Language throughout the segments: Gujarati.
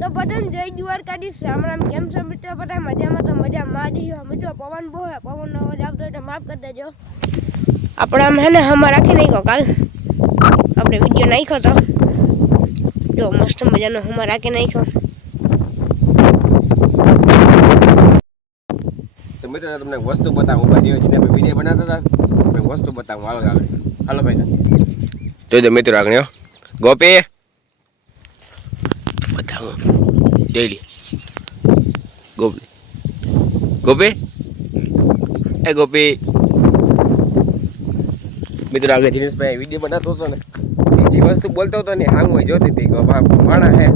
તો બટન જય દ્વારકાધીશ રામ રામ કેમ છો મિત્રો બધા મજામાં તો મજા માડી મિત્રો પવન બહુ હે પવનનો અવાજ આવતો હોય તો માફ કરી દેજો આપણે આમ હે ને હમા રાખી નાખ્યો કાલ આપણે વિડીયો નાખ્યો તો જો મસ્ત મજાનો હમા રાખી નાખ્યો તો મિત્રો તમને વસ્તુ બતાવું બધી છે આપણે વિડીયો બનાવતા હતા વસ્તુ બતાવું હાલો ભાઈ જોઈ મિત્રો આગળ ગોપી બતાવું ડેલી ગોપી ગોપી એ ગોપી મિત્રો આગળ દિનેશભાઈ વિડીયો બનાવતો હતો ને જે વસ્તુ બોલતો હતો ને હાંગ હોય જોતી હતી માણા હે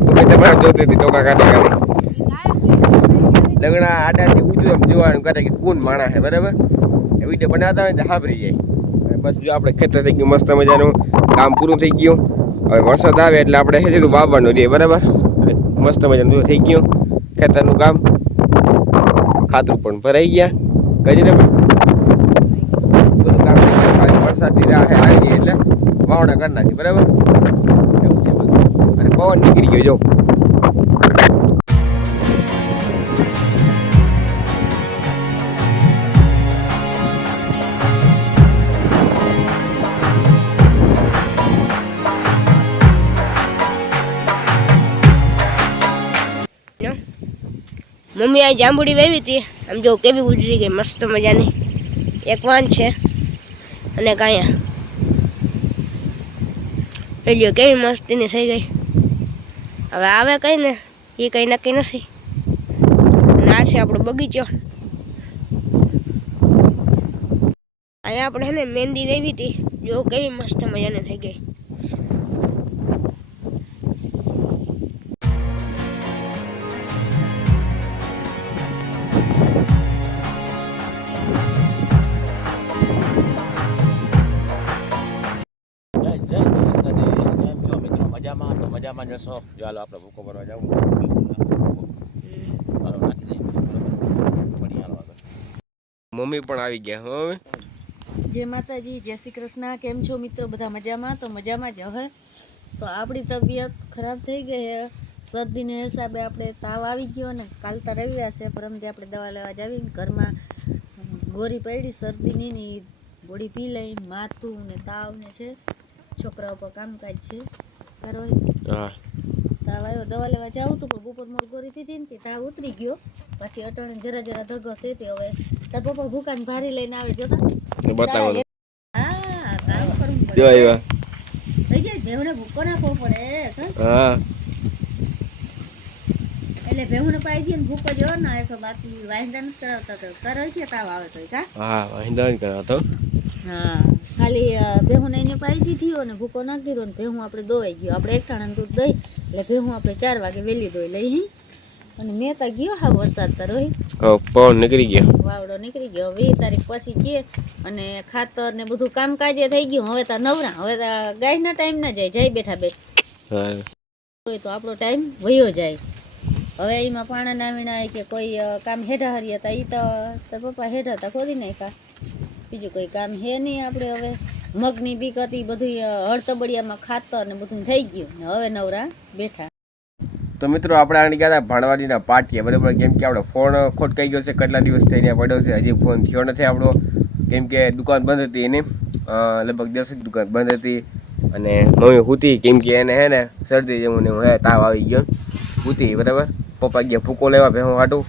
ગોપી તમારે જોતી હતી ટોકા કાઢી લગણા આડાથી ઊંચું એમ જોવાનું કરે કે કોણ માણા છે બરાબર એ વિડીયો બનાવતા હોય તો સાંભળી જાય બસ જો આપણે ખેતર થઈ ગયું મસ્ત મજાનું કામ પૂરું થઈ ગયું હવે વરસાદ આવે એટલે આપણે હેજેલું વાવવાનું રહીએ બરાબર એટલે મસ્ત મજાનું થઈ ગયું ખેતરનું કામ ખાતરું પણ ભરાઈ ગયા કઈ ને બધું કામ વરસાદની રાહે આવી ગઈ એટલે વાવણા કરી નાખી બરાબર એવું છે બધું અને પવન નીકળી ગયો જો મમ્મી આ જાંબુડી વાવી હતી આમ જો કેવી ઉજરી ગઈ મસ્ત મજાની એક વાન છે અને કાયા પેલીઓ કેવી મસ્તીની થઈ ગઈ હવે આવે કઈ ને એ કઈ નક્કી નથી ના છે આપણો બગીચો અહીંયા આપણે છે ને મહેંદી વાવી હતી જો કેવી મસ્ત મજાની થઈ ગઈ મજામાં જશો ચાલો આપણે ભૂકો ભરવા જવું મમ્મી પણ આવી ગયા હવે જય માતાજી જય શ્રી કૃષ્ણ કેમ છો મિત્રો બધા મજામાં તો મજામાં જ હવે તો આપણી તબિયત ખરાબ થઈ ગઈ છે શરદીને હિસાબે આપણે તાવ આવી ગયો ને કાલ તો રવિવાર છે પરમથી આપણે દવા લેવા જાવી ઘરમાં ગોળી પડી શરદીની ને ગોળી પી લઈ માથું ને તાવ ને છે છોકરાઓ પર કામકાજ છે તાવ આવ્યો દવા લેવા જાઉં તો બપોર મોર ગોળી પીધી ને તાવ ઉતરી ગયો પછી અટાણે જરા જરા ધગો છે તે હવે તાર પપ્પા ભૂકાન ભારી લઈને આવે જોતા બતાવો હા કામ કરવું પડે જો આવ્યા થઈ જાય ભેવને ભૂકો નાખવો પડે હા એટલે ભેવને પાઈ દે ને ભૂકો જો ના એ તો બાકી વાહિંદા નથી કરાવતા તો કરે છે તાવ આવે તો કા હા વાહિંદા ન કરાવતો હા ખાલી ભેહું એને પાઈ દીધી અને ભૂકો નાખી દીધો ને ભેહું આપણે દોવાઈ ગયો આપણે એક ટાણા દૂધ દઈ એટલે ભેહું આપણે 4 વાગે વહેલી દોઈ લઈ અને મેં તો ગયો હા વરસાદ તો રોહી પવન નીકળી ગયો વાવડો નીકળી ગયો 20 તારીખ પછી કે અને ખાતર ને બધું કામકાજે થઈ ગયું હવે તો નવરા હવે તો ગાયના ટાઈમ ના જાય બેઠા તો આપણો ટાઈમ વયો જાય હવે એમાં પાણા ના વીણા કે કોઈ કામ હેઠા હરીએ તો એ તો પપ્પા હેઠા હતા ખોદી નાખ્યા બીજું કોઈ કામ હે નહીં આપણે હવે મગની બીક હતી બધી હળતબડિયામાં ખાતર ને બધું થઈ ગયું ને હવે નવરા બેઠા તો મિત્રો આપણે આની ગયા હતા ભાણવાડીના પાટિયા બરાબર કેમ કે આપણો ફોન ખોટકાઈ ગયો છે કેટલા દિવસ થઈને પડ્યો છે હજી ફોન થયો નથી આપણો કેમ કે દુકાન બંધ હતી એને લગભગ 10 દુકાન બંધ હતી અને મમ્મી હુતી કેમ કે એને હે ને શરદી જેવું ને તાવ આવી ગયો હુતી બરાબર પપ્પા ગયા ભૂકો લેવા ભેહું હાટું